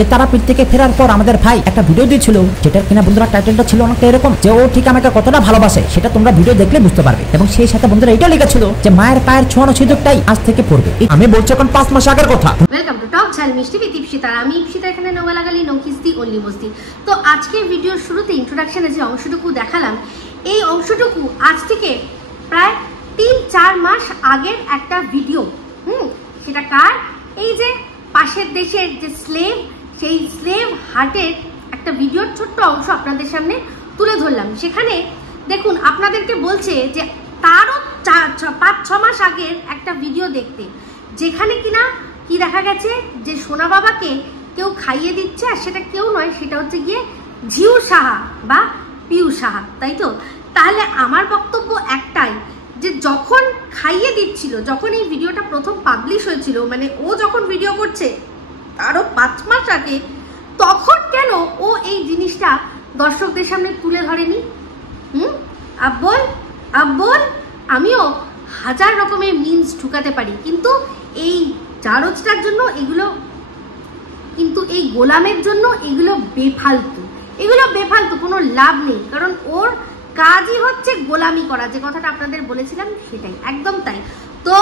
যে তারাপীঠ থেকে ফেরার পর আমাদের ভাই একটা ভিডিও দিয়েছিল, যেটার কিনা বন্ধুরা টাইটেলটা ছিল অনেকটা এরকম যে ও ঠিক আমাকে কতটা ভালোবাসে, সেটা তোমরা ভিডিও দেখলে বুঝতে পারবে। এবং সেই সাথে বন্ধুরা এটা লেখা ছিল যে মায়ের পায়ের ছোঁয়ানো সিঁদুরটাই আজ থেকে পড়বে। আমি বলছি এখন 5 মাস আগের কথা। ওয়েলকাম টু টক ঝাল মিষ্টি উইথ ইপসিতা। আমি ইপসিতা, এখানে নোগালাগালি নৌকিস্তি অনলি মস্তি। তো আজকের ভিডিওর শুরুতে ইন্ট্রোডাকশনে যে অংশটুকু দেখালাম, এই অংশটুকু আজ থেকে প্রায় 3-4 মাস আগের একটা ভিডিও। সেটা কার? এই যে পাশের দেশের যে স্লেভ, সেই স্লেভ হার্টের একটা ভিডিওর ছোট্ট অংশ আপনাদের সামনে তুলে ধরলাম। সেখানে দেখুন, আপনাদেরকে বলছে যে তারও 5-6 মাস আগের একটা ভিডিও দেখতে, যেখানে কিনা কি দেখা গেছে যে সোনা বাবাকে কেউ খাইয়ে দিচ্ছে, আর সেটা কেউ নয়, সেটা হচ্ছে গিয়ে ঝিউ সাহা বা পিউ সাহা, তাই তো? তাহলে আমার বক্তব্য একটাই, যে যখন খাইয়ে দিচ্ছিল, যখন এই ভিডিওটা প্রথম পাবলিশ হয়েছিল, মানে ও যখন ভিডিও করছে আরও 5 মাস আগে, তখন কেন ও এই জিনিসটা দর্শকদের সামনে তুলে ধরেনি? আব্বল আমিও হাজার রকমের মিনস ঢুকাতে পারি, কিন্তু এই জারজটার জন্য এগুলো, কিন্তু এই গোলামের জন্য এগুলো বেফালতু, কোনো লাভ নেই। কারণ ওর কাজই হচ্ছে গোলামি করা, যে কথাটা আপনাদের বলেছিলাম সেটাই, একদম তাই। তো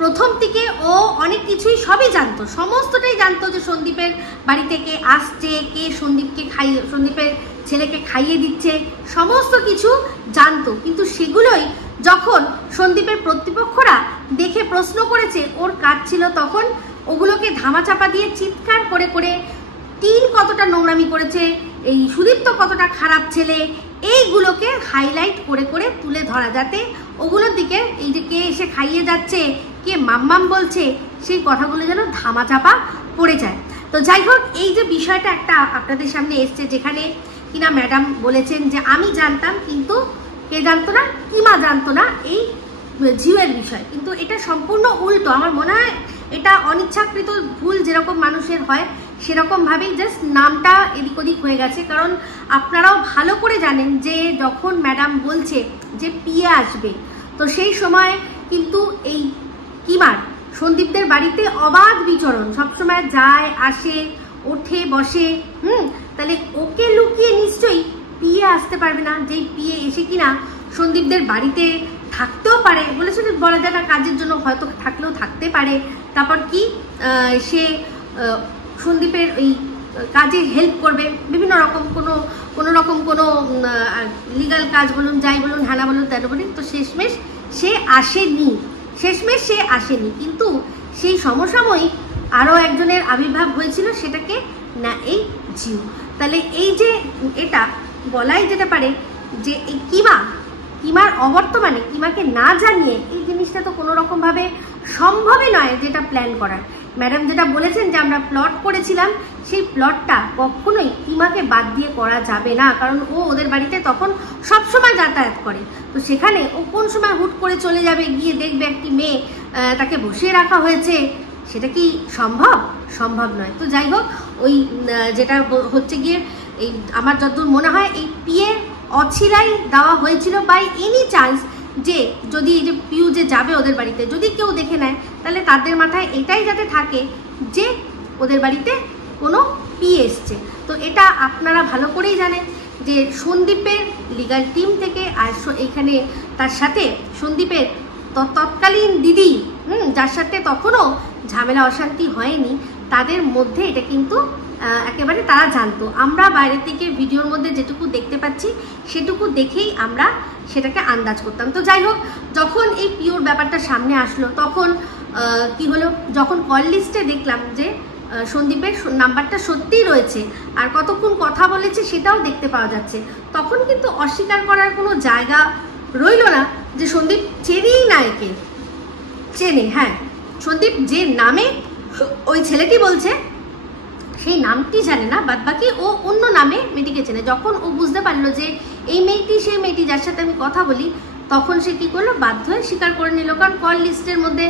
প্রথম থেকে ও অনেক কিছুই সবই জানতো, সমস্তটাই জানতো, যে সন্দীপের বাড়ি থেকে আসছে, কে সন্দীপের ছেলেকে খাইয়ে দিচ্ছে, সমস্ত কিছু জানতো। কিন্তু সেগুলোই যখন সন্দীপের প্রতিপক্ষরা দেখে প্রশ্ন করেছে, ওর কাজ ছিল তখন ওগুলোকে ধামাচাপা দিয়ে চিৎকার করে করে টিন কতটা নোংরামি করেছে, এই সুদীপ্ত কতটা খারাপ ছেলে, এইগুলোকে হাইলাইট করে করে তুলে ধরা, যাতে ওগুলোর দিকে এই যে কে এসে খাইয়ে যাচ্ছে, কে মাম্মাম বলছে, সেই কথাগুলো যেন ধামাচাপা পড়ে যায়। তো যাই হোক, এই যে বিষয়টা একটা আপনাদের সামনে এসছে, যেখানে কিনা ম্যাডাম বলেছেন যে আমি জানতাম, কিন্তু কে জানতো না, কিমা জানতো না এই ঝিউয়ের বিষয়। কিন্তু এটা সম্পূর্ণ উল্টো। আমার মনে হয় এটা অনিচ্ছাকৃত ভুল, যেরকম মানুষের হয় সেরকমভাবেই জাস্ট নামটা এদিক ওদিক হয়ে গেছে। কারণ আপনারাও ভালো করে জানেন যে যখন ম্যাডাম বলছে যে পিয়ে আসবে, তো সেই সময় কিন্তু এই কিমার সন্দীপদের বাড়িতে অবাধ বিচরণ, সবসময় যায় আসে, ওঠে বসে। তাহলে ওকে লুকিয়ে নিশ্চয়ই পিয়ে আসতে পারবে না, যেই পিয়ে এসে কিনা সন্দীপদের বাড়িতে থাকতেও পারে, বলেছে বলা যায় না, কাজের জন্য হয়তো থাকলেও থাকতে পারে। তারপর কি সে সন্দীপের ওই কাজে হেল্প করবে, বিভিন্ন রকম কোনো রকম কোনো লিগাল কাজ বলুন, যাই বলুন, হানা বলুন, তেনা বলুন। তো শেষমেশ সে আসেনি, কিন্তু সেই সমসাময়িক আরও একজনের আবির্ভাব হয়েছিল, সেটাকে না এই ঝিউ। তাহলে এই যে এটা বলাই যেতে পারে যে এই কিমার অবর্তমানে কিমাকে না জানিয়ে এই জিনিসটা তো কোনো রকমভাবে সম্ভবই নয়, যেটা প্ল্যান করার। ম্যাডাম যেটা বলেছেন যে আমরা প্লট করেছিলাম, সেই প্লটটা কখনোই কিমাকে বাদ দিয়ে করা যাবে না, কারণ ও ওদের বাড়িতে তখন সবসময় যাতায়াত করে। তো সেখানে ও কোন সময় হুট করে চলে যাবে, গিয়ে দেখবে একটি মেয়ে তাকে বসিয়ে রাখা হয়েছে, সেটা কি সম্ভব নয়। তো যাই হোক, ওই যেটা হচ্ছে গিয়ে এই আমার যতদূর মনে হয় এই পিয়ে অছিলাই দেওয়া হয়েছিল বাই এনি চান্স, যে যদি এই যে পিউ যে যাবে ওদের বাড়িতে, যদি কেউ দেখে নেয়, তাহলে তাদের মাথায় এটাই যাতে থাকে যে ওদের বাড়িতে কোনো পিয়ে এসছে। তো এটা আপনারা ভালো করেই জানেন যে সন্দীপের লিগাল টিম থেকে, আর এইখানে তার সাথে সন্দীপের তৎকালীন দিদি, যার সাথে তখনও ঝামেলা অশান্তি হয়নি, তাদের মধ্যে এটা কিন্তু একেবারে তারা জানতো। আমরা বাইরে থেকে ভিডিওর মধ্যে যেটুকু দেখতে পাচ্ছি সেটুকু দেখেই আমরা সেটাকে আন্দাজ করতাম। তো যাই হোক, যখন এই পিওর ব্যাপারটা সামনে আসলো, তখন কি হলো, যখন কল লিস্টে দেখলাম যে সন্দীপের নাম্বারটা সত্যিই রয়েছে আর কতক্ষণ কথা বলেছে সেটাও দেখতে পাওয়া যাচ্ছে, তখন কিন্তু অস্বীকার করার কোনো জায়গা রইল না যে সন্দীপ চেনেই না, একে চেনে। হ্যাঁ, সন্দীপ যে নামে ওই ছেলেটি বলছে সেই নামটি জানে না, বাদ বাকি ও অন্য নামে মেয়েটিকে চেনে। যখন ও বুঝতে পারলো যে এই মেয়েটি সেই মেয়েটি যার সাথে আমি কথা বলি, তখন সে কী করলো, বাধ্য হয়ে স্বীকার করে নিল। কারণ কল লিস্টের মধ্যে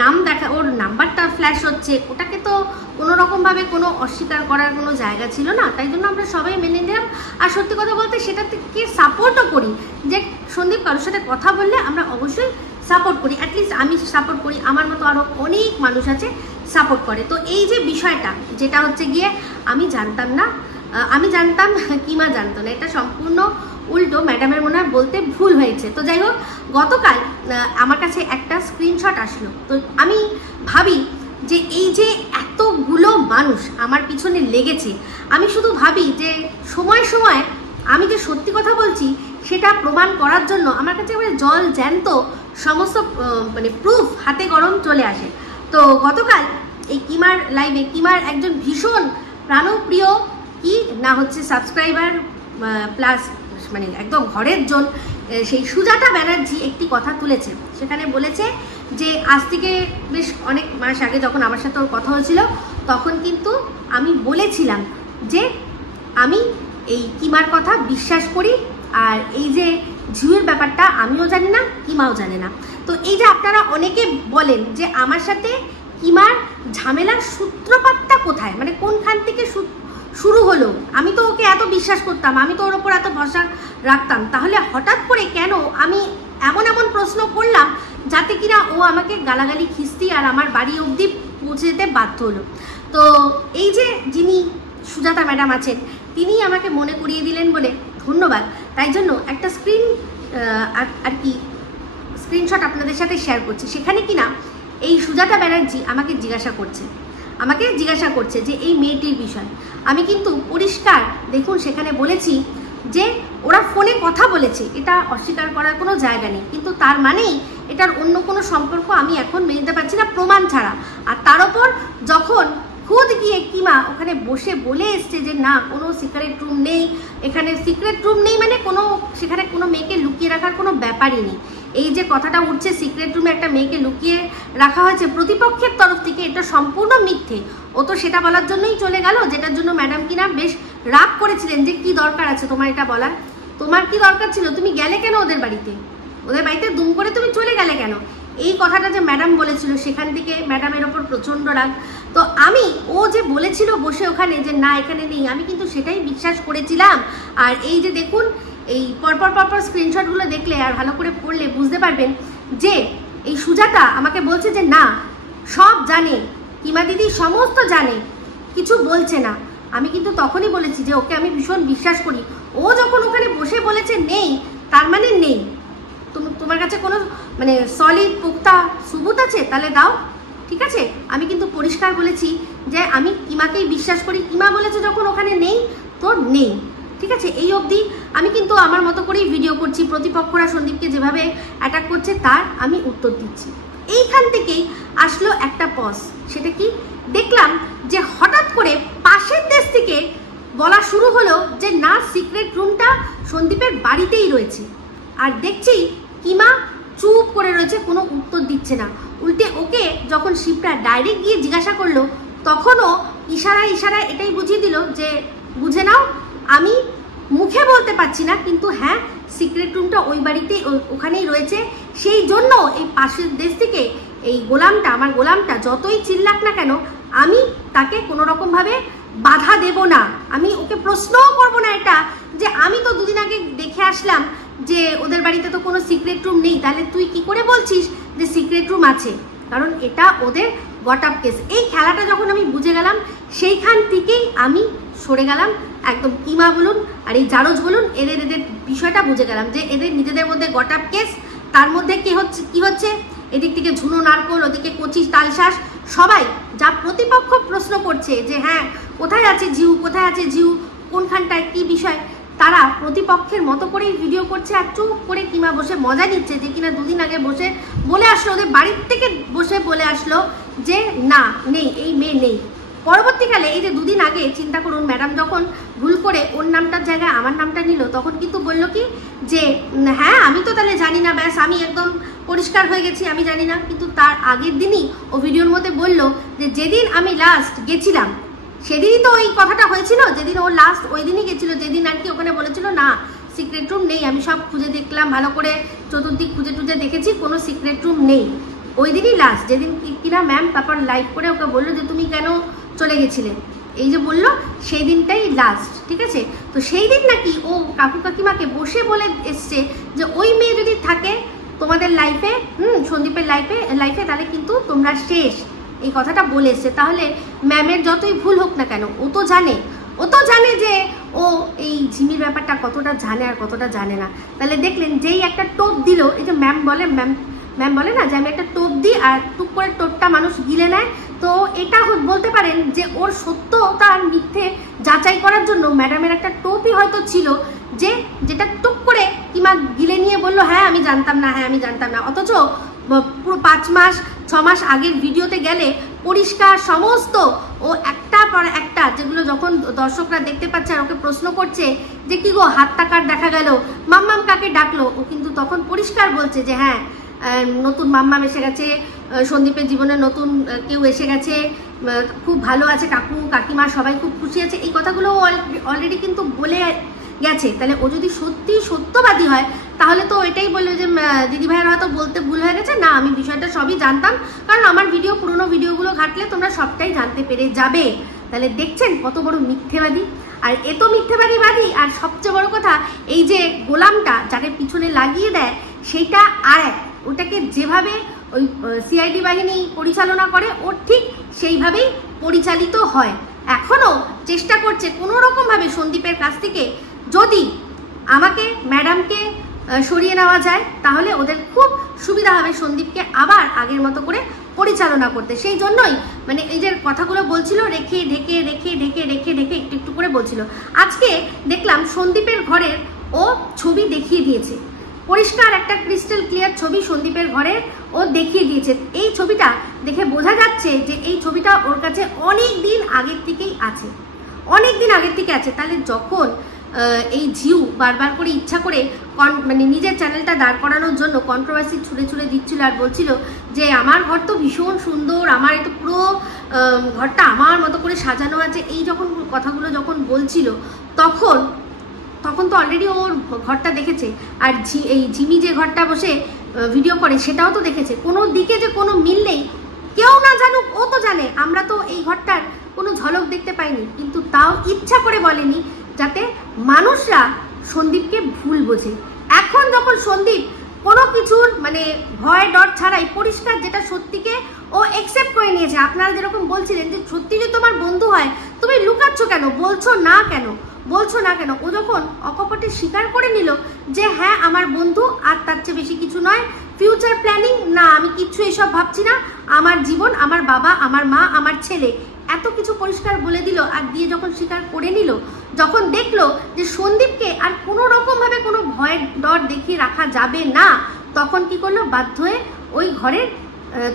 নাম দেখা, ওর নাম্বারটা ফ্ল্যাশ হচ্ছে, ওটাকে তো কোনো রকমভাবে কোনো অস্বীকার করার কোনো জায়গা ছিল না। তাই জন্য আমরা সবাই মেনে নিলাম। আর সত্যি কথা বলতে সেটাতে কে সাপোর্টও করি, যে সন্দীপ কারোর সাথে কথা বললে আমরা অবশ্যই সাপোর্ট করি, অ্যাটলিস্ট আমি সাপোর্ট করি, আমার মতো আরও অনেক মানুষ আছে সাপোর্ট করে। তো এই যে বিষয়টা যেটা হচ্ছে গিয়ে আমি জানতাম না, আমি জানতাম কিমা জানতো না, এটা সম্পূর্ণ উল্টো। ম্যাডামের মনে হয় বলতে ভুল হয়েছে। তো যাই হোক, গতকাল আমার কাছে একটা স্ক্রিনশট আসলো। তো আমি ভাবি যে এই যে এতগুলো মানুষ আমার পিছনে লেগেছে, আমি শুধু ভাবি যে সময় সময় আমি যে সত্যি কথা বলছি সেটা প্রমাণ করার জন্য আমার কাছে একেবারে জল জ্যান্ত সমস্ত মানে প্রুফ হাতে গরম চলে আসে। তো গতকাল এই কিমার লাইভে কিমার একজন ভীষণ প্রাণপ্রিয় কি না হচ্ছে সাবস্ক্রাইবার প্লাস মানে একদম ঘরের জন, সেই সুজাতা ব্যানার্জি একটি কথা তুলেছে। সেখানে বলেছে যে আজ থেকে বেশ অনেক মাস আগে যখন আমার সাথে ওর কথা হয়েছিল তখন কিন্তু আমি বলেছিলাম যে আমি এই কিমার কথা বিশ্বাস করি, আর এই যে ঝিউয়ের ব্যাপারটা আমিও জানি না, কিমাও জানে না। তো এই যে আপনারা অনেকে বলেন যে আমার সাথে কিমার ঝামেলার সূত্রপাতটা কোথায়, মানে কোনখান থেকে শুরু হলো, আমি তো ওকে এত বিশ্বাস করতাম, আমি তো ওর ওপর এত ভরসা রাখতাম, তাহলে হঠাৎ করে কেন আমি এমন এমন প্রশ্ন করলাম যাতে কিনা ও আমাকে গালাগালি খিস্তি আর আমার বাড়ি অবধি পৌঁছে যেতে বাধ্য হলো। তো এই যে যিনি সুজাতা ম্যাডাম আছেন তিনি আমাকে মনে করিয়ে দিলেন বলে ধন্যবাদ। তাই জন্য একটা আর কি স্ক্রিনশট আপনাদের সাথে শেয়ার করছি। সেখানে কিনা এই সুজাতা ব্যানার্জি আমাকে জিজ্ঞাসা করছে যে এই মেয়েটির বিষয়। আমি কিন্তু পরিষ্কার দেখুন সেখানে বলেছি যে ওরা ফোনে কথা বলেছে, এটা অস্বীকার করার কোনো জায়গা নেই, কিন্তু তার মানেই এটার অন্য কোনো সম্পর্ক আমি এখন মেনে পারছি না প্রমাণ ছাড়া। আর তার ওপর যখন খুদ গিয়ে কিমা ওখানে বসে বলে এসছে যে না কোনো সিক্রেট রুম নেই, এখানে সিক্রেট রুম নেই মানে সেখানে কোনো মেয়েকে লুকিয়ে রাখার কোনো ব্যাপারই নেই। এই যে কথাটা উঠছে সিক্রেট রুমে একটা মেয়েকে লুকিয়ে রাখা হয়েছে প্রতিপক্ষের তরফ থেকে, এটা সম্পূর্ণ মিথ্যে। ও তো সেটা বলার জন্যই চলে গেল, যেটার জন্য ম্যাডাম কিনা বেশ রাগ করেছিলেন যে কি দরকার আছে তোমার এটা বলার, তোমার কি দরকার ছিল, তুমি গেলে কেন ওদের বাড়িতে দুম করে তুমি চলে গেলে কেন, এই কথাটা যে ম্যাডাম বলেছিল সেখান থেকে ম্যাডামের ওপর প্রচণ্ড রাগ। তো আমি ও যে বলেছিল বসে ওখানে যে না এখানে নেই, আমি কিন্তু সেটাই বিশ্বাস করেছিলাম। আর এই যে দেখুন এই পরপর স্ক্রিনশটগুলো দেখলে আর ভালো করে পড়লে বুঝতে পারবেন যে এই সুজাতা আমাকে বলছে যে না সব জানে, কিমা দিদি সমস্ত জানে, কিছু বলছে না। আমি কিন্তু তখনই বলেছি যে ওকে আমি ভীষণ বিশ্বাস করি। ও যখন ওখানে বসে বলেছে নেই, তার মানে নেই। তোমার কাছে কোনো মানে সলিড পোক্তা সুবুত আছে তাহলে দাও, ঠিক আছে? আমি কিন্তু পরিষ্কার বলেছি যে আমি কিমাকেই বিশ্বাস করি, কিমা বলেছে যখন ওখানে নেই তো নেই, ঠিক আছে? এই অবধি আমি কিন্তু আমার মতো করেই ভিডিও করছি, প্রতিপক্ষরা সন্দীপকে যেভাবে অ্যাটাক করছে তার আমি উত্তর দিচ্ছি। এইখান থেকেই আসলো একটা পজ, সেটা কি দেখলাম যে হঠাৎ করে পাশের দেশ থেকে বলা শুরু হলো যে না সিক্রেট রুমটা সন্দীপের বাড়িতেই রয়েছে। আর দেখছি কিমা চুপ করে রয়েছে, কোনো উত্তর দিচ্ছে না। উল্টে ওকে যখন শিবরা ডাইরেক্ট গিয়ে জিজ্ঞাসা করলো তখনও ইশারায় এটাই বুঝিয়ে দিল যে বুঝে নাও আমি মুখে বলতে পারছি না, কিন্তু হ্যাঁ সিক্রেট রুমটা ওই বাড়িতেই ওখানেই রয়েছে। সেই জন্য এই পাশের দেশ থেকে এই আমার গোলামটা যতই চিল্লাক না কেন আমি তাকে কোনো রকমভাবে বাধা দেব না, আমি ওকে প্রশ্নও করবো না এটা যে আমি তো দুদিন আগে দেখে আসলাম যে ওদের বাড়িতে তো কোনো সিক্রেট রুম নেই, তাহলে তুই কি করে বলছিস যে সিক্রেট রুম আছে? কারণ এটা ওদের গট আপ কেস। এই খেলাটা যখন আমি বুঝে গেলাম সেইখান থেকেই আমি সরে গেলাম, একদম কিমা বলুন আর এই জারজ বলুন এদের বিষয়টা বুঝে গেলাম যে এদের নিজেদের মধ্যে গট আপ কেস। তার মধ্যে কি হচ্ছে এদিক থেকে ঝুনো নারকোল, ওদিকে কচি তালশাঁস, সবাই যা প্রতিপক্ষ প্রশ্ন করছে যে হ্যাঁ কোথায় আছে ঝিউ, কোনখানটায় কি বিষয়, তারা প্রতিপক্ষের মতো করেই ভিডিও করছে আর চুপ করে কিমা বসে মজা নিচ্ছে যে কিনা দুদিন আগে বসে বলে আসলো, ওদের বাড়ির থেকে বসে বলে আসলো যে না নেই, এই মেয়ে নেই। পরবর্তীকালে এই যে দুদিন আগে চিন্তা করুন ম্যাডাম যখন ভুল করে ওর নামটার জায়গায় আমার নামটা নিল তখন কিন্তু বলল কি যে হ্যাঁ আমি তো তাহলে জানি না, ব্যাস আমি একদম পরিষ্কার হয়ে গেছি, আমি জানি না। কিন্তু তার আগের দিনই ও ভিডিওর মধ্যে বলল যে যেদিন আমি লাস্ট গেছিলাম সেদিনই তো ওই কথাটা হয়েছিল, যেদিন ও লাস্ট ওই দিনই গেছিলো, যেদিন আর কি ওখানে বলেছিল না সিক্রেট রুম নেই, আমি সব খুঁজে দেখলাম ভালো করে, চতুর্দিক খুঁজে দেখেছি, কোনো সিক্রেট রুম নেই। ওই দিনই লাস্ট, যেদিন কিনা ম্যাম তারপর লাইভ করে ওকে বললো যে তুমি কেন চলে গেছিলে, এই যে বললো সেই দিনটাই লাস্ট, ঠিক আছে? তো সেই দিন নাকি ও কাকু কাকিমাকে বসে বলে এসছে যে ওই মেয়ে যদি থাকে তোমাদের লাইফে, সন্দীপের লাইফে তাহলে কিন্তু তোমরা শেষ, এই কথাটা বলে এসছে। তাহলে ম্যামের যতই ভুল হোক না কেন, ও তো জানে যে ও এই ঝিমির ব্যাপারটা কতটা জানে আর কতটা জানে না। তাহলে দেখলেন যেই একটা টোপ দিল, এই যে ম্যাম বলে না যে আমি একটা টোপ দিই আর টুক করে টোপটা মানুষ গিলে নেয়, তো এটা বলতে পারেন যে ওর সত্যতা আর মিথ্যে যাচাই করার জন্য ম্যাডামের একটা টোপই হয়তো ছিল, যেটা টুক করে কিমা গিলে নিয়ে বললো হ্যাঁ আমি জানতাম না। অথচ পুরো 5 মাস 6 মাস আগের ভিডিওতে গেলে পরিষ্কার সমস্ত ও একটা পর একটা, যেগুলো যখন দর্শকরা দেখতে পাচ্ছে আর ওকে প্রশ্ন করছে যে কি গো হাতটা কার দেখা গেল, মাম্মাম কাকে ডাকলো, ও কিন্তু তখন পরিষ্কার বলছে যে হ্যাঁ নতুন মাম্মাম এসে গেছে, সন্দীপের জীবনে নতুন কেউ এসে গেছে, খুব ভালো আছে, কাকু কাকিমা সবাই খুব খুশি আছে। এই কথাগুলো অলরেডি কিন্তু বলে গেছে। তাহলে ও যদি সত্যি সত্যবাদী হয় তাহলে তো এটাই বললো যে দিদিভাইয়ের হয়তো বলতে ভুল হয়ে গেছে, না আমি বিষয়টা সবই জানতাম, কারণ আমার পুরনো ভিডিওগুলো ঘাটলে তোমরা সবটাই জানতে পেরে যাবে। তাহলে দেখছেন কত বড় মিথ্যেবাদী। আর এ তো মিথ্যেবাদী, আর সবচেয়ে বড় কথা এই যে গোলামটা যাকে পিছনে লাগিয়ে দেয় সেইটা আর এক, ওটাকে যেভাবে ওই সিআইডি বাহিনী পরিচালনা করে ও ঠিক সেইভাবেই পরিচালিত হয়। এখনো চেষ্টা করছে কোনো রকমভাবে সন্দীপের কাছ থেকে যদি আমাকে ম্যাডামকে সরিয়ে নেওয়া যায় তাহলে ওদের খুব সুবিধা হবে সন্দীপকে আবার আগের মতো করে পরিচালনা করতে। সেই জন্যই মানে এই যে কথাগুলো বলছিল রেখে ঢেকে একটু করে বলছিল। আজকে দেখলাম সন্দীপের ঘরের ও ছবি দেখিয়ে দিয়েছে, পরিষ্কার একটা ক্রিস্টাল ক্লিয়ার ছবি সন্দীপের ঘরের ও দেখিয়ে দিয়েছে। এই ছবিটা দেখে বোঝা যাচ্ছে যে এই ছবিটা ওর কাছে অনেক দিন আগের থেকেই আছে। তাহলে যখন এই ঝিউ বারবার করে ইচ্ছা করে মানে নিজের চ্যানেলটা দাঁড় করানোর জন্য কন্ট্রোভার্সি ছুড়ে দিচ্ছিল আর বলছিল যে আমার ঘর তো ভীষণ সুন্দর, আমার এই তো পুরো ঘরটা আমার মতো করে সাজানো আছে, এই যখন কথাগুলো যখন বলছিল তখন তো অলরেডি ওর ঘরটা দেখেছে। আর এই ঝিমি যে ঘরটা বসে ভিডিও করে সেটাও তো দেখেছে। কোনো দিকে যে কোনো মিল নেই, কেউ না জানুক ও তো জানে। আমরা তো এই ঘরটার কোনো ঝলক দেখতে পাইনি, কিন্তু তাও ইচ্ছা করে বলেনি যাতে মানুষরা সন্দীপকে ভুল বোঝে। এখন যখন সন্দীপ কোনো কিছুর মানে ভয় ডর ছাড়াই পরিষ্কার যেটা সত্যিকে ও একসেপ্ট করে নিয়েছে। আপনারা যেরকম বলছিলেন যে সত্যি যদি তোমার বন্ধু হয় তুমি লুকাচ্ছ কেন, বলছো না কেন, ও যখন অকপটে স্বীকার করে নিল যে হ্যাঁ আমার বন্ধু আর তার চেয়ে বেশি কিছু নয়, ফিউচার প্ল্যানিং না, আমি কিচ্ছু এসব ভাবছি না, আমার জীবন, আমার বাবা, আমার মা, আমার ছেলে, এত কিছু পরিষ্কার বলে দিল। আর দিয়ে যখন স্বীকার করে নিল, যখন দেখলো যে সন্দীপকে আর কোনো রকমভাবে কোনো ভয় ডর দেখিয়ে রাখা যাবে না, তখন কি করলো, বাধ্য হয়ে ওই ঘরের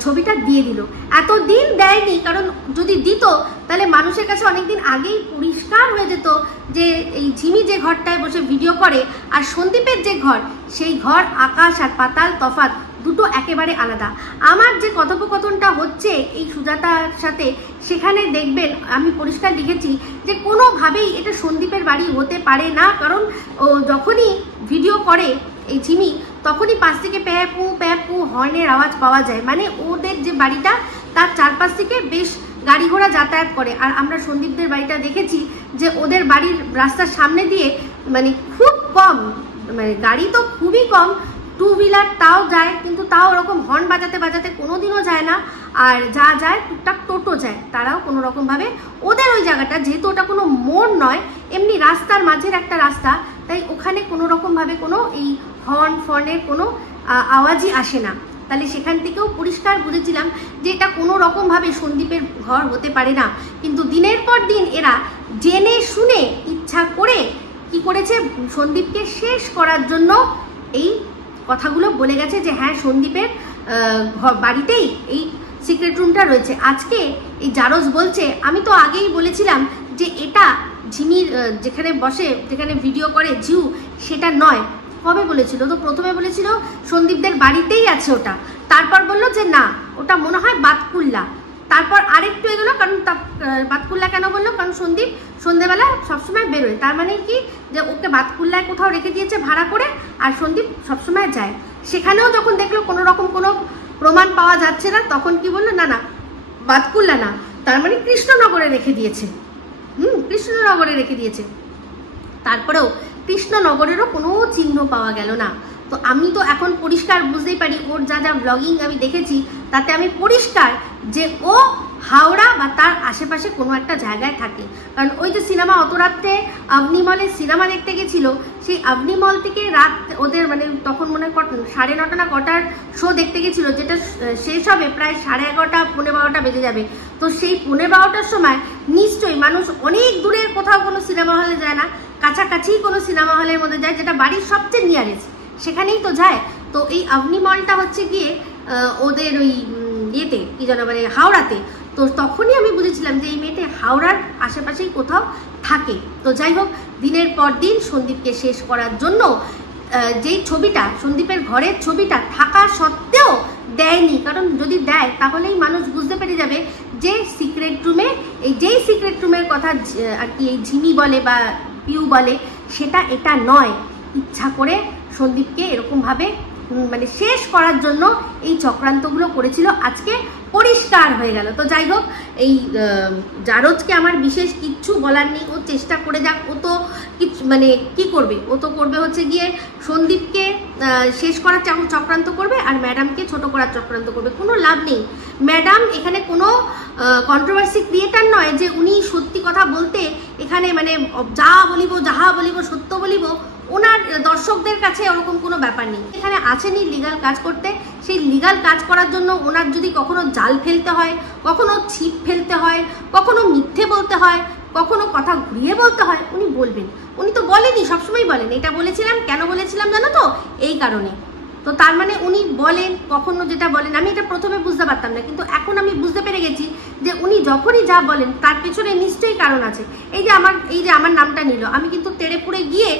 ছবিটা দিয়ে দিল। এতদিন দেয়নি, কারণ যদি দিত তাহলে মানুষের কাছে অনেকদিন আগেই পরিষ্কার হয়ে যেত যে এই ঝিমি যে ঘরটায় বসে ভিডিও করে আর সন্দীপের যে ঘর, সেই ঘর আকাশ আর পাতাল তফাৎ, দুটো একেবারে আলাদা। আমার যে কথোপকথনটা হচ্ছে এই সুজাতার সাথে, সেখানে দেখবেন আমি পরিষ্কার লিখেছি যে কোনোভাবেই এটা সন্দীপের বাড়ি হতে পারে না, কারণ ও যখনই ভিডিও করে এই ঝিমি তখনই পাশ থেকে প্যাপু প্যাপু হর্নের আওয়াজ পাওয়া যায়। মানে ওদের যে বাড়িটা তার চারপাশ থেকে বেশ গাড়ি ঘোড়া যাতায়াত করে। আর আমরা সন্দীপদের বাড়িটা দেখেছি যে ওদের বাড়ির রাস্তার সামনে দিয়ে মানে খুব কম, মানে গাড়ি তো খুবই কম, টু হুইলার তাও যায়, কিন্তু তাও ওরকম হর্ন বাজাতে কোনোদিনও যায় না। আর যা যায় টুকটাক টোটো যায়, তারাও কোনো রকমভাবে ওদের ওই জায়গাটা, যেহেতু ওটা কোনো মোড় নয়, এমনি রাস্তার মাঝের একটা রাস্তা, তাই ওখানে কোনো রকমভাবে কোনো এই হর্ন ফর্নের কোনো আওয়াজই আসে না। তাহলে সেখান থেকেও পরিষ্কার বুঝেছিলাম যে এটা কোনো রকমভাবে সন্দীপের ঘর হতে পারে না। কিন্তু দিনের পর দিন এরা জেনে শুনে ইচ্ছা করে কি করেছে, সন্দীপকে শেষ করার জন্য এই কথাগুলো বলে গেছে যে হ্যাঁ সন্দীপের বাড়িতেই এই সিক্রেট রুমটা রয়েছে। আজকে এই জারজ বলছে, আমি তো আগেই বলেছিলাম যে এটা ঝিমির যেখানে বসে, যেখানে ভিডিও করে ঝিউ, সেটা নয়। কবে বলেছিল? তো প্রথমে বলেছিল সন্দীপদের বাড়িতেই আছে ওটা, তারপর বললো যে না ওটা মনে হয় বাতকুল্লা, তারপর আরেকটু এগোলো, কারণ বাতকুল্লা কেন বললো, কারণ সন্দীপ সন্ধ্যেবেলা সবসময় বেরোয়, তার মানে কি যে ওকে বাতকুল্লায় কোথাও রেখে দিয়েছে ভাড়া করে, আর সন্দীপ সবসময় যায়। সেখানেও যখন দেখলো কোনো রকম কোনো প্রমাণ পাওয়া যাচ্ছে না, তখন কি বললো, না বাতকুল্লা না, তার মানে কৃষ্ণনগরে রেখে দিয়েছে। কৃষ্ণনগরে রেখে দিয়েছে। তারপরেও কৃষ্ণনগরেরও কোনো চিহ্ন পাওয়া গেল না। তো আমি তো এখন পরিষ্কার বুঝতেই পারি, ওর যা যা ব্লগিং আমি দেখেছি তাতে আমি পরিষ্কার যে ও হাওড়া বা তার আশেপাশে কোনো একটা জায়গায় থাকে। কারণ ওই যে সিনেমা অত রাত্রে আবনিমলে সিনেমা দেখতে গেছিল, সেই আবনিমল থেকে রাত ওদের মানে তখন মনে হয় 9:30 না কটার শো দেখতে গেছিলো, যেটা শেষ হবে প্রায় 11:30 12:15 বেজে যাবে। তো সেই 12:15টার সময় নিশ্চয়ই মানুষ অনেক দূরের কোথাও কোনো সিনেমা হলে যায় না, কাছাকাছি কোনো সিনেমা হলের মধ্যে যায়, যেটা বাড়ির সবচেয়ে নিয়ারেস্ট, সেখানেই তো যায়। তো এই আবনিমলটা হচ্ছে গিয়ে ওদের ওই ইয়েতে কি যেন মানে হাওড়াতে। তো তখনই আমি বুঝেছিলাম যে এই মেয়েটা হাওড়ার আশেপাশেই কোথাও থাকে। তো যাই হোক, দিনের পর দিন সন্দীপকে শেষ করার জন্য যেই ছবিটা, সন্দীপের ঘরের ছবিটা থাকা সত্ত্বেও দেয়নি, কারণ যদি দেয় তাহলেই মানুষ বুঝতে পেরে যাবে যে সিক্রেট রুমে, এই যেই সিক্রেট রুমের কথা আর কি এই ঝিমি বলে বা পিউ বলে, সেটা এটা নয়। ইচ্ছা করে সন্দীপকে এরকমভাবে মানে শেষ করার জন্য এই চক্রান্তগুলো করেছিল, আজকে পরিষ্কার হয়ে গেল। তো যাই হোক, এই জারজকে আমার বিশেষ কিচ্ছু বলার নেই, ও চেষ্টা করে যাক, ও তো মানে কি করবে, ও তো করবে হচ্ছে গিয়ে সন্দীপকে শেষ করার চক্রান্ত করবে আর ম্যাডামকে ছোট করার চক্রান্ত করবে। কোনো লাভ নেই। ম্যাডাম এখানে কোনো কন্ট্রোভার্সি ক্রিয়েটার নয় যে উনি সত্যি কথা বলতে এখানে মানে যাহা বলিব সত্য বলিব, ওনার দর্শকদের কাছে ওরকম কোনো ব্যাপার নেই। এখানে আছেনি লিগাল কাজ করতে, সেই লিগাল কাজ করার জন্য ওনার যদি কখনো জাল ফেলতে হয়, কখনো ছিপ ফেলতে হয়, কখনো মিথ্যে বলতে হয়, কখনো কথা ঘুরিয়ে বলতে হয়, উনি বলবেন। উনি তো বলেনি, সবসময় বলেন। এটা বলেছিলাম, কেন বলেছিলাম জানো তো? এই কারণে। তো তার মানে উনি বলেন, কখনো যেটা বলেন, আমি এটা প্রথমে বুঝতে পারতাম না, কিন্তু এখন আমি বুঝতে পেরে গেছি যে উনি যখনই যা বলেন তার পেছনে নিশ্চয়ই কারণ আছে। এই যে আমার নামটা নিল, আমি কিন্তু তেড়ে পুড়ে গিয়ে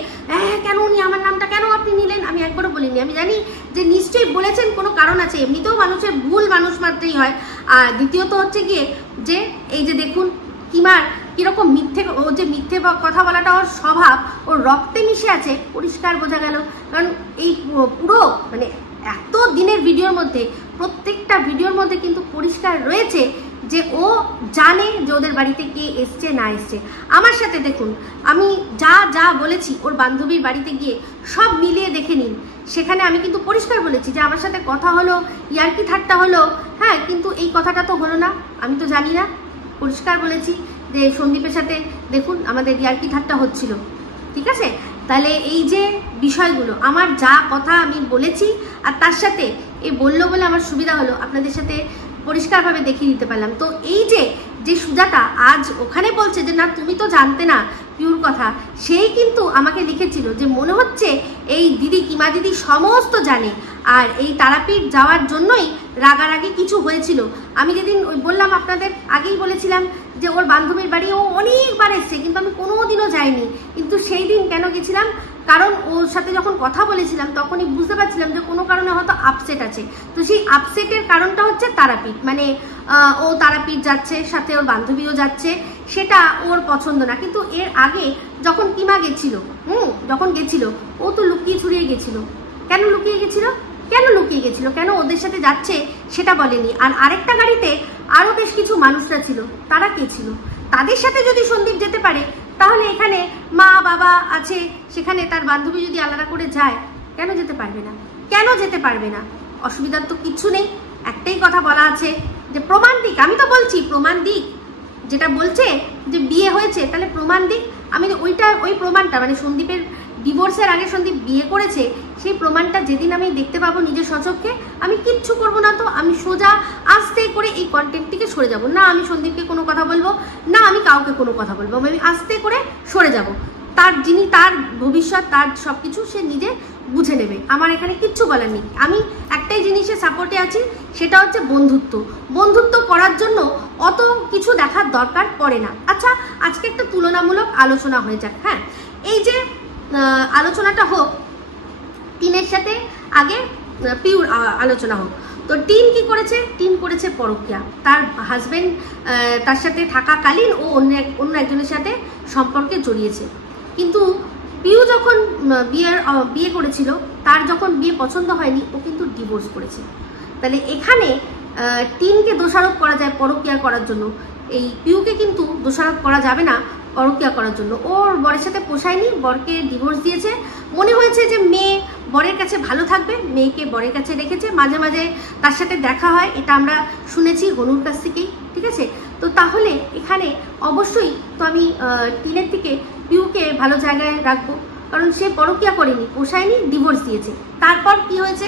কেন উনি আমার নামটা কেন আপনি নিলেন আমি একবারও বলিনি। আমি জানি যে নিশ্চয়ই বলেছেন, কোনো কারণ আছে। এমনিতেও মানুষের ভুল মানুষ মাত্রই হয়। আর দ্বিতীয়ত হচ্ছে গিয়ে যে এই যে দেখুন কিমার কিরকম মিথ্যে, ও যে মিথ্যে কথা বলাটা ওর স্বভাব, ওর রক্তে মিশে আছে, পরিষ্কার বোঝা গেল। কারণ এই পুরো মানে এত দিনের ভিডিওর মধ্যে প্রত্যেকটা ভিডিওর মধ্যে কিন্তু পরিষ্কার রয়েছে যে ও জানে যে ওদের বাড়িতে কে এসছে না এসছে। আমার সাথে দেখুন, আমি যা যা বলেছি ওর বান্ধবীর বাড়িতে গিয়ে সব মিলিয়ে দেখে নিন। সেখানে আমি কিন্তু পরিষ্কার বলেছি যে আমার সাথে কথা হলো, ইয়ার্কি ঠাট্টা হলো, হ্যাঁ, কিন্তু এই কথাটা তো হলো না, আমি তো জানি না। পরিষ্কার বলেছি যে সন্দীপের সাথে দেখুন আমাদের ইয়ার্কি ঠাট্টা হচ্ছিল, ঠিক আছে? তাহলে এই যে বিষয়গুলো, আমার যা কথা আমি বলেছি, আর তার সাথে এই বললো বলে আমার সুবিধা হলো, আপনাদের সাথে পরিষ্কারভাবে দেখিয়ে দিতে পারলাম। তো এই যে সুজাতা আজ ওখানে বলছে যে না তুমি তো জানতে না পিউর কথা, সেই কিন্তু আমাকে লিখেছিল যে মনে হচ্ছে এই দিদি, কিমা দিদি সমস্ত জানে, আর এই তারাপীঠ যাওয়ার জন্যই রাগারাগি কিছু হয়েছিল। আমি যেদিন বললাম, আপনাদের আগেই বলেছিলাম যে ওর বান্ধবীর বাড়ি ও অনেকবার এসছে, কিন্তু আমি কোনোদিনও যাইনি। কিন্তু সেই দিন কেন গেছিলাম, কারণ ওর সাথে যখন কথা বলেছিলাম তখনই বুঝতে পারছিলাম যে কোনো কারণে হয়তো আপসেট আছে। তো সেই আপসেটের কারণটা হচ্ছে তারাপীঠ, মানে ও তারাপীঠ যাচ্ছে, সাথে ওর বান্ধবীও যাচ্ছে, সেটা ওর পছন্দ না। কিন্তু এর আগে যখন কিমা গেছিল, যখন গেছিল ও তো লুকিয়ে ছুড়িয়ে গেছিল। কেন লুকিয়ে গেছিল? কেন ওদের সাথে যাচ্ছে সেটা বলেনি। আর আরেকটা গাড়িতে আরো বেশ কিছু মানুষরা ছিল, তারা কে ছিল? তাদের সাথে যদি সন্দীপ যেতে পারে, তাহলে এখানে মা বাবা আছে, সেখানে তার বান্ধবী যদি আলাদা করে যায়, কেন যেতে পারবে না? অসুবিধার তো কিচ্ছু নেই। একটাই কথা বলা আছে যে প্রমাণ দিক। আমি তো বলছি প্রমাণ দিক, যেটা বলছে যে বিয়ে হয়েছে, তাহলে প্রমাণ দিক। আমি ওই প্রমাণটা মানে সন্দীপের ডিভোর্সের আগে সন্দীপ বিয়ে করেছে, সেই প্রমাণটা যেদিন আমি দেখতে পাবো নিজের সচক্ষে, আমি কিচ্ছু করবো না। তো আমি সোজা আস্তে করে এই কন্টেন্ট থেকে সরে যাব না। আমি সন্দীপকে কোনো কথা বলবো না, আমি কাউকে কোনো কথা বলবো, আমি আস্তে করে সরে যাব। তার ভবিষ্যৎ, তার সব কিছু সে নিজে বুঝে নেবে। আমার এখানে কিচ্ছু বলার নেই। আমি একটাই জিনিসের সাপোর্টে আছি, সেটা হচ্ছে বন্ধুত্ব করার জন্য অত কিছু দেখার দরকার পড়ে না। আচ্ছা, আজকে একটা তুলনামূলক আলোচনা হয়ে যাক। হ্যাঁ, এই যে আলোচনাটা হোক, টিনের সাথে আগে পিউর আলোচনা হোক। তো টিন কি করেছে? টিন করেছে পরকীয়া। তার হাজবেন্ড তার সাথে থাকাকালীন ও অন্য একজনের সাথে সম্পর্কে জড়িয়েছে। কিন্তু পিউ যখন বিয়ে করেছিল, তার যখন বিয়ে পছন্দ হয়নি, ও কিন্তু ডিভোর্স করেছে। তাহলে এখানে টিনকে দোষারোপ করা যায় পরকীয়া করার জন্য, এই পিউকে কিন্তু দোষারোপ করা যাবে না পরকীয়া করার জন্য। ওর বরের সাথে পোষায়নি, বরকে ডিভোর্স দিয়েছে, মনে হয়েছে যে মেয়ে বরের কাছে ভালো থাকবে, মেয়েকে বরের কাছে রেখেছে, মাঝে মাঝে তার সাথে দেখা হয়, এটা আমরা শুনেছি হনুর কাছ থেকেই, ঠিক আছে। তো তাহলে এখানে অবশ্যই তো আমি টিনের থেকে পিউকে ভালো জায়গায় রাখবো, কারণ সে পরকীয়া করেনি, পোষায়নি, ডিভোর্স দিয়েছে। তারপর কি হয়েছে,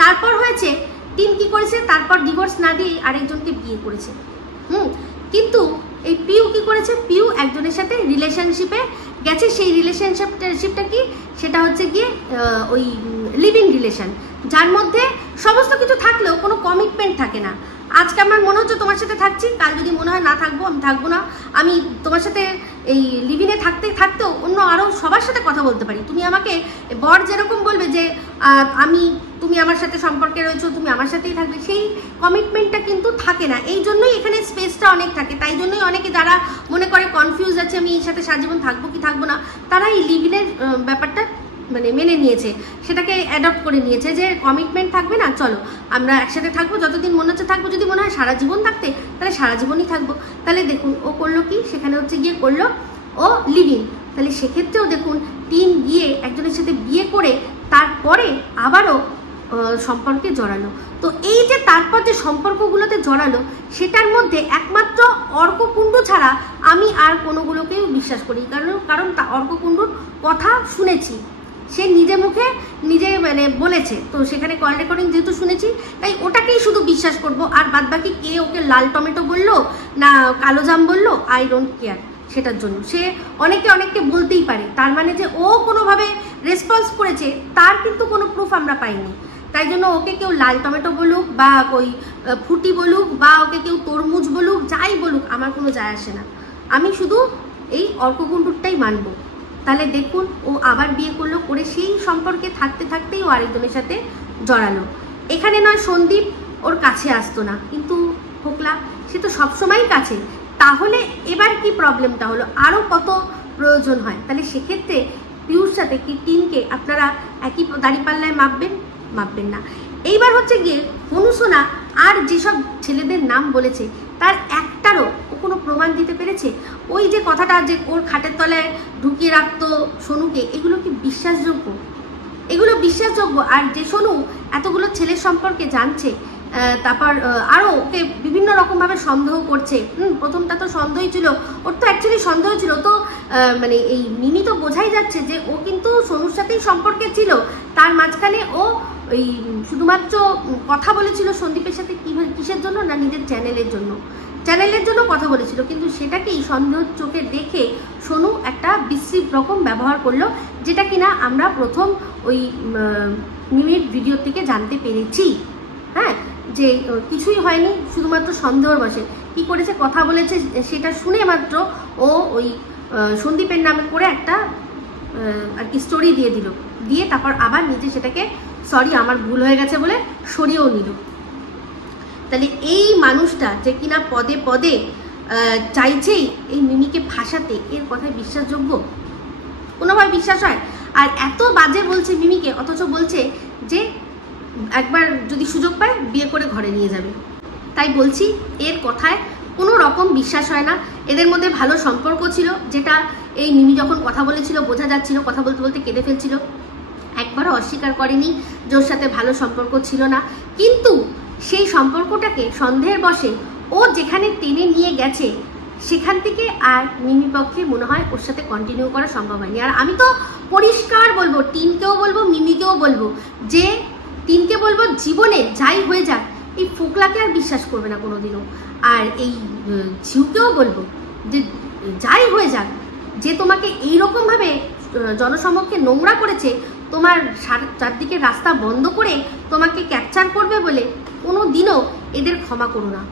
তারপর হয়েছে টিন কি করেছে, তারপর ডিভোর্স না দিয়ে আরেকজনকে বিয়ে করেছে। কিন্তু এই পিউ কি করেছে, পিউ একজনের সাথে রিলেশনশিপে গেছে। সেই রিলেশনশিপটা কি, সেটা হচ্ছে গিয়ে ওই লিভিং রিলেশন, যার মধ্যে সমস্ত কিছু থাকলেও কোনো কমিটমেন্ট থাকে না। আজকে আমার মনে হচ্ছে তোমার সাথে থাকছি, কাল যদি মনে হয় না থাকবো, আমি থাকবো না। আমি তোমার সাথে এই লিভিংয়ে থাকতেও অন্য আরও সবার সাথে কথা বলতে পারি। তুমি আমাকে বর যেরকম বলবে যে তুমি আমার সাথে সম্পর্কে রয়েছো, তুমি আমার সাথেই থাকবে, সেই কমিটমেন্টটা কিন্তু থাকে না। এই জন্যই এখানে স্পেসটা অনেক থাকে। তাই জন্যই অনেকে যারা মনে করে কনফিউজ আছে আমি এর সাথে সারাজীবন থাকবো কি থাকবো না, তারা এই লিভিংয়ের ব্যাপারটা মানে মেনে নিয়েছে, সেটাকে অ্যাডপ্ট করে নিয়েছে যে কমিটমেন্ট থাকবে না, চলো আমরা একসাথে থাকবো, যতদিন মনে হচ্ছে থাকবো, যদি মনে হয় সারা জীবন থাকতে তাহলে সারা জীবনই থাকবো। তাহলে দেখুন ও করলো কি, সেখানে হচ্ছে গিয়ে করলো ও লিভিং। তাহলে সেক্ষেত্রেও দেখুন টিন গিয়ে একজনের সাথে বিয়ে করে তারপরে আবারও সম্পর্কে জড়ালো। তো এই যে তারপর যে সম্পর্কগুলোতে জড়ালো, সেটার মধ্যে একমাত্র অর্ককুণ্ডু ছাড়া আমি আর কোনোগুলোকেই বিশ্বাস করি, কারণ অর্ককুণ্ডুর কথা শুনেছি, সে নিজে মুখে নিজে মানে বলেছে, তো সেখানে কল রেকর্ডিং যেহেতু শুনেছি তাই ওটাকেই শুধু বিশ্বাস করব। আর বাদবাকি কে ওকে লাল টমেটো বললো না কালো জাম বললো, আই ডোন্ট কেয়ার সেটার জন্য। সে অনেককে বলতেই পারে, তার মানে যে ও কোনোভাবে রেসপন্স করেছে তার কিন্তু কোনো প্রুফ আমরা পাইনি। তাই জন্য ওকে কেউ লাল টমেটো বলুক বা ওই ফুটি বলুক বা ওকে কেউ তরমুজ বলুক, যাই বলুক আমার কোনো যায় আসে না, আমি শুধু এই অর্ককুণ্ডুরটাই মানবো। তাহলে দেখুন ও আবার বিয়ে করলো, করে সেই সম্পর্কে থাকতেই ও আরেকজনের সাথে জড়ালো। এখানে নয় সন্দীপ ওর কাছে আসতো না, কিন্তু ফোকলা সে তো সবসময়ই কাছে। তাহলে এবার কি প্রবলেমটা হলো, আরও কত প্রয়োজন হয়? তাহলে সেক্ষেত্রে পিউর সাথে কি টিনকে আপনারা একই দাঁড়িপাল্লায় মাপবেন না। এইবার হচ্ছে গিয়ে হনুসোনা আর যেসব ছেলেদের নাম বলেছে তার একটারও ও কোনো প্রমাণ দিতে পেরেছে? ওই যে কথাটা যে ওর খাটের তলায় ঢুকিয়ে রাখতো সোনুকে, এগুলো কি বিশ্বাসযোগ্য? এগুলো বিশ্বাসযোগ্য? আর যে সোনু এতগুলো ছেলের সম্পর্কে জানছে, তারপর আরও ওকে বিভিন্ন রকমভাবে সন্দেহ করছে। প্রথমটা তো সন্দেহই ছিল, ওর তো অ্যাকচুয়ালি সন্দেহ ছিল তো, মানে এই মিমি তো বোঝাই যাচ্ছে যে ও কিন্তু সোনুর সাথেই সম্পর্কে ছিল, তার মাঝখানে ও ওই শুধুমাত্র কথা বলেছিল সন্দীপের সাথে কিসের জন্য না নিজের চ্যানেলের জন্য কথা বলেছিল, কিন্তু সেটাকেই সন্দেহ চোখে দেখে সোনু একটা বিশ্রী রকম ব্যবহার করলো, যেটা কিনা আমরা প্রথম ওই মিমির ভিডিও থেকে জানতে পেরেছি। হ্যাঁ, যে কিছুই হয়নি, শুধুমাত্র সন্দেহর বশে কি করেছে, কথা বলেছে, সেটা শুনে মাত্র ও ওই সন্দীপের নামে করে একটা আর কি স্টোরি দিয়ে তারপর আবার নিজে সেটাকে সরি আমার ভুল হয়ে গেছে বলে সরিয়েও নিল। তাহলে এই মানুষটা যে কিনা পদে পদে চাইছেই এই মিমিকে ফাঁসাতে, এর কথায় বিশ্বাসযোগ্য? কোনোভাবে বিশ্বাস হয়? আর এত বাজে বলছে মিমিকে, অথচ বলছে যে একবার যদি সুযোগ পায় বিয়ে করে ঘরে নিয়ে যাবে। তাই বলছি এর কথায় কোনো রকম বিশ্বাস হয় না। এদের মধ্যে ভালো সম্পর্ক ছিল, যেটা এই মিমি যখন কথা বলেছিল বোঝা যাচ্ছিল, কথা বলতে বলতে কেঁদে ফেলছিল, একবারও অস্বীকার করেনি যে ওর সাথে ভালো সম্পর্ক ছিল না। কিন্তু সেই সম্পর্কটাকে সন্দেহের বশে ও যেখানে টেনে নিয়ে গেছে, সেখান থেকে আর মিমির পক্ষে মনে হয় ওর সাথে কন্টিনিউ করা সম্ভব হয়নি। আর আমি তো পরিষ্কার বলবো, টিনকেও বলবো, মিমিকেও বলবো, যে টিনকে বলবো জীবনে যাই হয়ে যাক এই ফোকলাকে আর বিশ্বাস করবে না কোনোদিনও। আর এই ঝিউকেও বলবো যে যাই হয়ে যাক, যে তোমাকে এইরকমভাবে জনসমক্ষে নোংরা করেছে, তোমার চারদিকে রাস্তা বন্ধ করে তোমাকে ক্যাপচার করবে বলে কোনো দিনও এদের ক্ষমা করো না।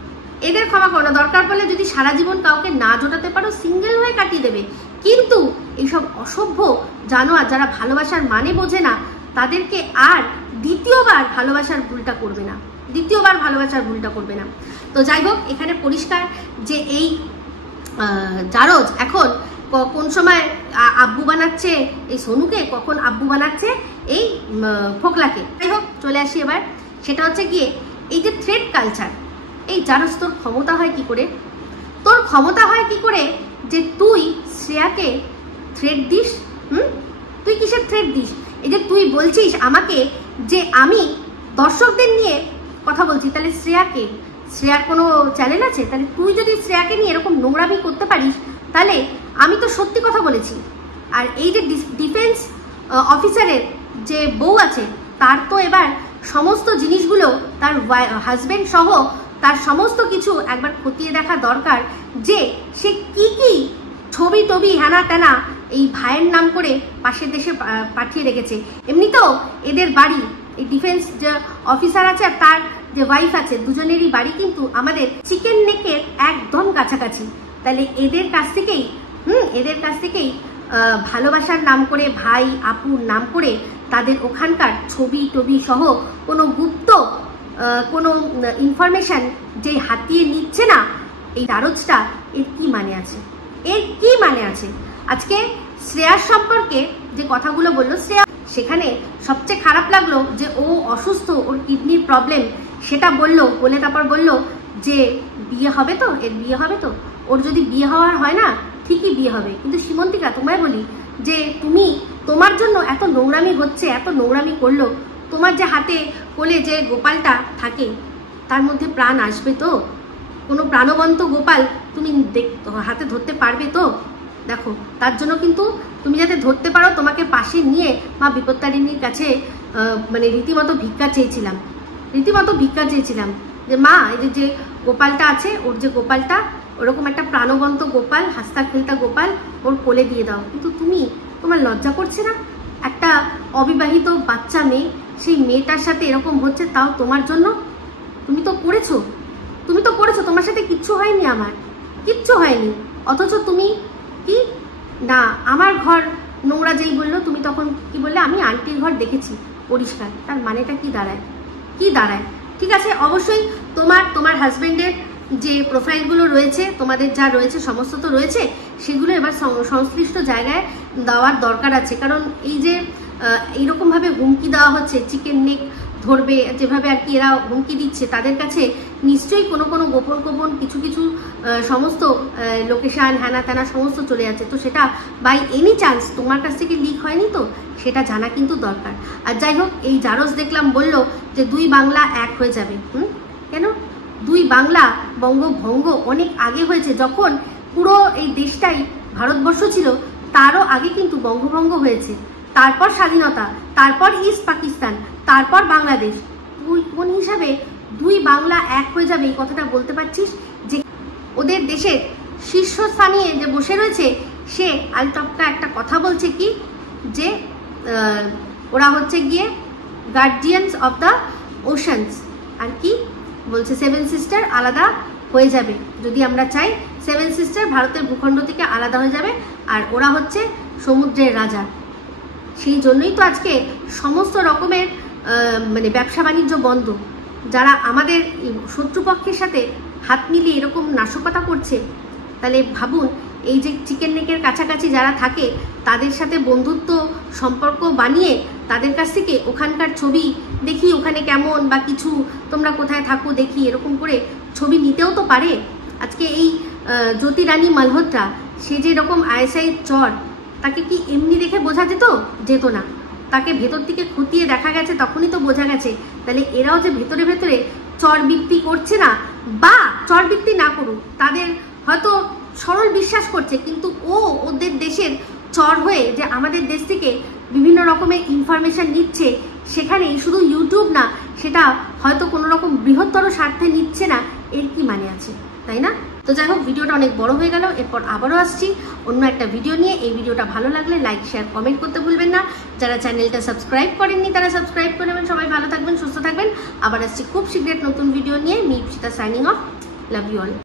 দরকার পড়লে যদি সারা জীবন কাউকে না জোটাতে পারো, সিঙ্গেল হয়ে কাটিয়ে দেবে। কিন্তু এইসব অসভ্য জানোয়ার যারা ভালোবাসার মানে বোঝে না, তাদেরকে আর দ্বিতীয়বার ভালোবাসার ভুলটা করবে না। তো যাই হোক, এখানে পরিষ্কার যে এই জারজ এখন কোন সময় আব্বু বানাচ্ছে এই সোনুকে, কখন আব্বু বানাচ্ছে এই ফোকলাকে। যাই হোক, চলে আসি এবার, সেটা হচ্ছে গিয়ে এই যে থ্রেড কালচার, এই জারজ তোর ক্ষমতা হয় কি করে যে তুই শ্রেয়াকে থ্রেট দিস? তুই কিসের থ্রেট দিস? এই যে তুই বলছিস আমাকে যে আমি দর্শকদের নিয়ে কথা বলছি, তাহলে শ্রেয়ার কোনো চ্যানেল আছে? তাহলে তুই যদি শ্রেয়াকে নিয়ে এরকম নোংরামি করতে পারিস, তাহলে আমি তো সত্যি কথা বলেছি। আর এই যে ডিফেন্স অফিসারের যে বউ আছে, তার তো এবার সমস্ত জিনিসগুলো তার হাজবেন্ড সহ তার সমস্ত কিছু একবার খতিয়ে দেখা দরকার, যে সে কি কি ছবি টবি হ্যানা ত্যানা এই ভাইয়ের নাম করে পাশের দেশে পাঠিয়ে রেখেছে। এমনিতেও এদের বাড়ি, এই ডিফেন্স যে অফিসার আছে আর তার যে ওয়াইফ আছে, দুজনেরই বাড়ি কিন্তু আমাদের চিকেন নেকের একদম কাছাকাছি। তাহলে এদের কাছ থেকেই ভালোবাসার নাম করে, ভাই আপুর নাম করে তাদের ওখানকার ছবি টবি সহ কোনো গুপ্ত কোনো ইনফরমেশন যে হাতিয়ে নিচ্ছে না এই জারজটা, এর কি মানে আছে? আজকে শ্রেয়ার সম্পর্কে যে কথাগুলো বললো শ্রেয়া, সেখানে সবচেয়ে খারাপ লাগলো যে ও অসুস্থ, ওর কিডনির প্রবলেম, সেটা বলে তারপর বললো যে বিয়ে হবে তো, ওর যদি বিয়ে হওয়ার হয় না ঠিকই বিয়ে হবে। কিন্তু সীমন্তিকা, তোমায় বলি যে তোমার জন্য এত নোংরামি হচ্ছে, এত নোংরামি করলো, তোমার যে হাতে কোলে যে গোপালটা থাকে তার মধ্যে প্রাণ আসবে তো? কোনো প্রাণবন্ত গোপাল তুমি হাতে ধরতে পারবে তো? দেখো, তার জন্য কিন্তু তুমি যাতে ধরতে পারো, তোমাকে পাশে নিয়ে মা বিপত্তারিণীর কাছে মানে রীতিমতো ভিক্ষা চেয়েছিলাম যে মা, এই যে গোপালটা আছে, ওর যে গোপালটা, ওরকম একটা প্রাণবন্ত গোপাল, হাসতা খেলতা গোপাল ওর কোলে দিয়ে দাও। কিন্তু তোমার লজ্জা করছে না? একটা অবিবাহিত বাচ্চা মেয়ে, সেই মেয়েটার সাথে এরকম হচ্ছে, তাও তোমার জন্য। তুমি তো করেছো, তোমার সাথে কিচ্ছু হয়নি, আমার কিচ্ছু হয়নি, অথচ তুমি কি না আমার ঘর নোংরা যেই বললো, তুমি তখন কি বললে? আমি আন্টির ঘর দেখেছি পরিষ্কার। তার মানেটা কি দাঁড়ায়? ঠিক আছে, অবশ্যই তোমার হাজবেন্ডের যে প্রোফাইলগুলো রয়েছে, তোমাদের যা রয়েছে সমস্ত তো রয়েছে, সেগুলো এবার সংশ্লিষ্ট জায়গায় দেওয়ার দরকার আছে। কারণ এই যে এইরকমভাবে হুমকি দেওয়া হচ্ছে, চিকেন নেক ধরবে যেভাবে আর কি এরা হুমকি দিচ্ছে, তাদের কাছে নিশ্চয়ই কোনো গোপন কিছু সমস্ত লোকেশান হ্যানা ত্যানা সমস্ত চলে যাচ্ছে। তো সেটা বাই এনি চান্স তোমার কাছ থেকে লিক হয়নি তো, সেটা জানা কিন্তু দরকার। আর যাই হোক, এই জারজ দেখলাম বলল যে 2 বাংলা এক হয়ে যাবে। কেন? 2 বাংলা বঙ্গভঙ্গ অনেক আগে হয়েছে, যখন পুরো এই দেশটাই ভারতবর্ষ ছিল, তারও আগে কিন্তু বঙ্গভঙ্গ হয়েছে। তারপর স্বাধীনতা, তারপর ইস্ট পাকিস্তান, তারপর বাংলাদেশ। তুই কোন হিসাবে 2 বাংলা এক হয়ে যাবে এই কথাটা বলতে পারছিস? যে ওদের দেশের শীর্ষস্থানে যে বসে রয়েছে, সে আলটপকা একটা কথা বলছে কি, যে ওরা হচ্ছে গিয়ে গার্ডিয়ানস অফ দ্য ওশানস, আর কি বলছে 7 সিস্টার আলাদা হয়ে যাবে যদি আমরা চাই। 7 সিস্টার ভারতের ভূখণ্ড থেকে আলাদা হয়ে যাবে, আর ওরা হচ্ছে সমুদ্রের রাজা। সেই জন্যই তো আজকে সমস্ত রকমের মানে ব্যবসা বাণিজ্য বন্ধ। যারা আমাদের শত্রুপক্ষের সাথে হাত মিলিয়ে এরকম নাশকতা করছে, তাহলে ভাবুন, এই যে চিকেন নেকের কাছাকাছি যারা থাকে, তাদের সাথে বন্ধুত্ব সম্পর্ক বানিয়ে তাদের কাছ থেকে ওখানকার ছবি দেখি, ওখানে কেমন বা কিছু, তোমরা কোথায় থাকো দেখি, এরকম করে ছবি নিতেও তো পারে। আজকে এই জ্যোতি রানী মালহোত্রা, সে যে এরকম আইএসআই চর, তাকে কি এমনি দেখে বোঝা যেত না? তাকে ভেতর থেকে খতিয়ে দেখা গেছে, তখনই তো বোঝা গেছে। তাহলে এরাও যে ভেতরে চরবৃত্তি করছে না, বা চরবৃত্তি না করুক, তাদের হয়তো সরল বিশ্বাস করছে, কিন্তু ওদের দেশের চর হয়ে যে আমাদের দেশ থেকে বিভিন্ন রকমের ইনফরমেশন নিচ্ছে, সেখানে শুধু ইউটিউব না, সেটা হয়তো কোনো রকম বৃহত্তর স্বার্থে নিচ্ছে না, এর কি মানে আছে? তাই না? তো যাই হোক, ভিডিওটা অনেক বড় হয়ে গেল। এরপর আবারও আসছি অন্য একটা ভিডিও নিয়ে। এই ভিডিওটা ভালো লাগলে লাইক শেয়ার কমেন্ট করতে ভুলবেন না। যারা চ্যানেলটা সাবস্ক্রাইব করেননি তারা সাবস্ক্রাইব করে নেবেন। সবাই ভালো থাকবেন, সুস্থ থাকবেন। আবার আসছি খুব শীঘ্র নতুন ভিডিও নিয়ে। Me Ipsita signing off. Love you all.